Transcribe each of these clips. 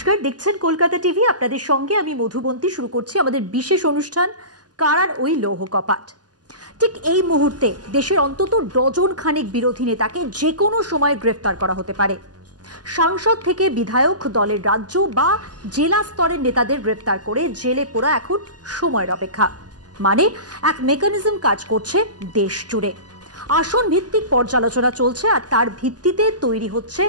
নমস্কার, দেখছেন কলকাতা টিভি। আপনাদের সঙ্গে আমি মধুবন্তী। শুরু করছি আমাদের বিশেষ অনুষ্ঠান কারার ওই লৌহ কপাট। ঠিক এই মুহূর্তে দেশের অন্তত ডজন খানেক বিরোধী নেতাকে যে কোনো সময় গ্রেফতার করা হতে পারে। সাংসদ থেকে বিধায়ক, দলের রাজ্য বা জেলা স্তরের নেতাদের গ্রেফতার করে জেলে পোরা এখন সময়ের অপেক্ষা। মানে এক মেকানিজম কাজ করছে দেশ জুড়ে। আসন ভিত্তিক পর্যালোচনা চলছে আর তার ভিত্তিতে তৈরি হচ্ছে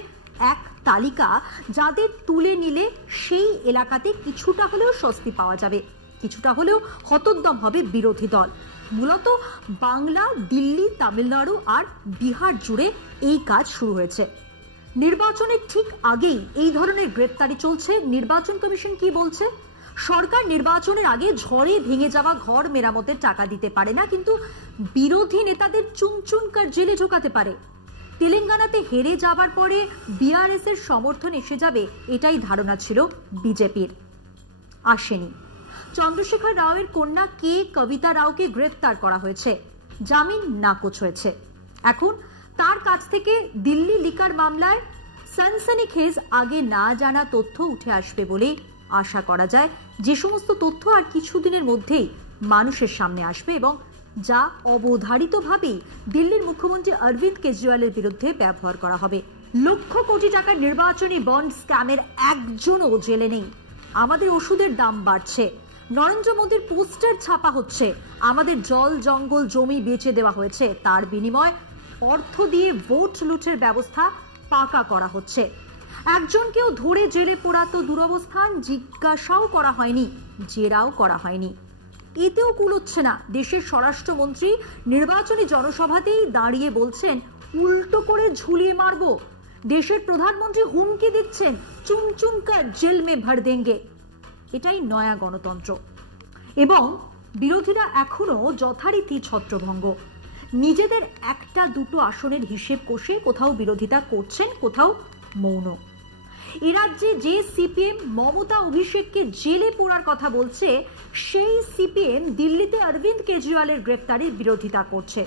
এক তালিকা, যাদের তুলে নিলে সেই এলাকাতে কিছুটা হলেও স্বস্তি পাওয়া যাবে, কিছুটা হলেও হতোদ্যম হবে বিরোধী দল। মূলত বাংলা, দিল্লি, তামিলনাড়ু আর বিহার জুড়ে এই কাজ শুরু হয়েছে। নির্বাচনের ঠিক আগেই এই ধরনের গ্রেফতারি চলছে। নির্বাচন কমিশন কি বলছে? সরকার নির্বাচনের আগে ঝড়ে ভেঙে যাওয়া ঘর মেরামতের টাকা দিতে পারে না, কিন্তু বিরোধী নেতাদের চুনচুনকার জেলে ঢোকাতে পারে। তেলেঙ্গানাতে হেরে যাবার পরে বিআরএস এর সমর্থন এসে যাবে, এটাই ধারণা ছিল বিজেপির। আসেনি। চন্দ্রশেখর রাওয়ের কন্যা কে কবিতা রাওকে গ্রেফতার করা হয়েছে, জামিন নাকচ হয়েছে। এখন তার কাছ থেকে দিল্লি লিকার মামলায় সনসনিখেজ আগে না জানা তথ্য উঠে আসবে বলে আশা করা যায়, যে সমস্ত তথ্য আর কিছুদিনের মধ্যেই মানুষের সামনে আসবে এবং যা অবধারিতভাবেই দিল্লির মুখ্যমন্ত্রী অরবিন্দ কেজরিওয়ালের বিরুদ্ধে ব্যবহার করা হবে। লক্ষ কোটি টাকার নির্বাচনী বন্ড স্ক্যামের একজনও জেলে নেই। আমাদের ওষুধের দাম বাড়ছে, নরেন্দ্র মোদীর পোস্টার ছাপা হচ্ছে, আমাদের জল, জঙ্গল, জমি বেচে দেওয়া হয়েছে, তার বিনিময় অর্থ দিয়ে ভোট লুটের ব্যবস্থা পাকা করা হচ্ছে। একজনকেও ধরে জেলে পোড়া তো দুরবস্থান, জিজ্ঞাসাও করা হয়নি, জেরাও করা হয়নি। এতেও কুলোচ্ছে না। দেশের স্বরাষ্ট্রমন্ত্রী নির্বাচনী জনসভাতেই দাঁড়িয়ে বলছেন উল্টো করে ঝুলিয়ে মারব। দেশের প্রধানমন্ত্রী হুমকি দিচ্ছেন চুনচুনকার জেল মে ভর দেঙ্গে। এটাই নয়া গণতন্ত্র। এবং বিরোধীরা এখনো যথারীতি ছত্রভঙ্গ। নিজেদের একটা দুটো আসনের হিসেব কষে কোথাও বিরোধিতা করছেন, কোথাও মৌন। এ রাজ্যে যে সিপিএম মমতা অভিষেককে জেলে পোড়ার কথা বলছে, সেই সিপিএম দিল্লিতে অরবিন্দ কেজরিওয়ালের গ্রেফতারির বিরোধিতা করছে।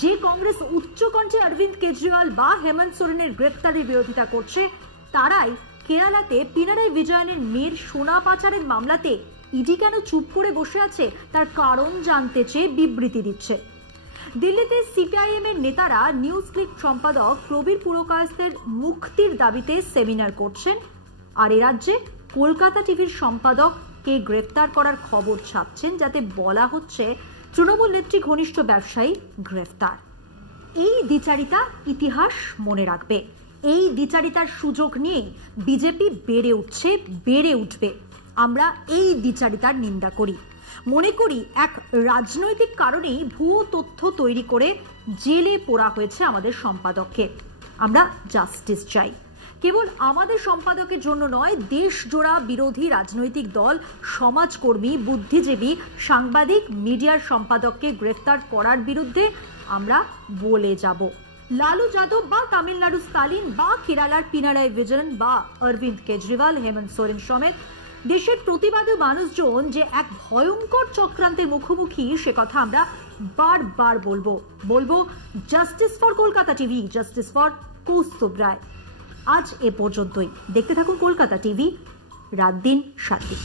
যে কংগ্রেস উচ্চকণ্ঠে অরবিন্দ কেজরিওয়াল বা হেমন্ত সোরেনের গ্রেফতারির বিরোধিতা করছে, তারাই কেরালাতে পিনারাই বিজয়নের মেয়ের সোনা পাচারের মামলাতে ইডি কেন চুপ করে বসে আছে তার কারণ জানতে চেয়ে বিবৃতি দিচ্ছে। দিল্লিতে সিপিআইএম এর নেতারা নিউজ ক্লিক সম্পাদক প্রবীর পুরকায়স্থের মুক্তির দাবিতে সেমিনার করছেন, আর এ রাজ্যে কলকাতা টিভির সম্পাদককে গ্রেফতার করার খবর ছাপছেন, যাতে বলা হচ্ছে তৃণমূল নেত্রী ঘনিষ্ঠ ব্যবসায়ী গ্রেফতার। এই দ্বিচারিতা ইতিহাস মনে রাখবে। এই দ্বিচারিতার সুযোগ নিয়ে বিজেপি বেড়ে উঠছে, বেড়ে উঠবে। আমরা এই দ্বিচারিতার নিন্দা করি। মনে করি এক রাজনৈতিক কারণেই ভুয়ো তথ্য তৈরি করে জেলে পোড়া হয়েছে আমাদের সম্পাদককে। আমরা জাস্টিস চাই। কেবল আমাদের সম্পাদকের জন্য নয়, দেশ জোড়া বিরোধী রাজনৈতিক দল, সমাজকর্মী, বুদ্ধিজীবী, সাংবাদিক, মিডিয়ার সম্পাদককে গ্রেফতার করার বিরুদ্ধে আমরা বলে যাব। লালু যাদব বা তামিলনাড়ু স্টালিন বা কেরালার পিনারাই বিজয়ন বা অরবিন্দ কেজরিওয়াল, হেমন্ত সোরেন সমেত দেশের প্রতিবাদী মানুষজন যে এক ভয়ঙ্কর চক্রান্তের মুখোমুখি, সে কথা আমরা বারবার বলবো। Justice for Kolkata TV, justice for Kaustav Roy. আজ এ পর্যন্তই। দেখতে থাকুন কলকাতা টিভি, রাত দিন 7 দিন।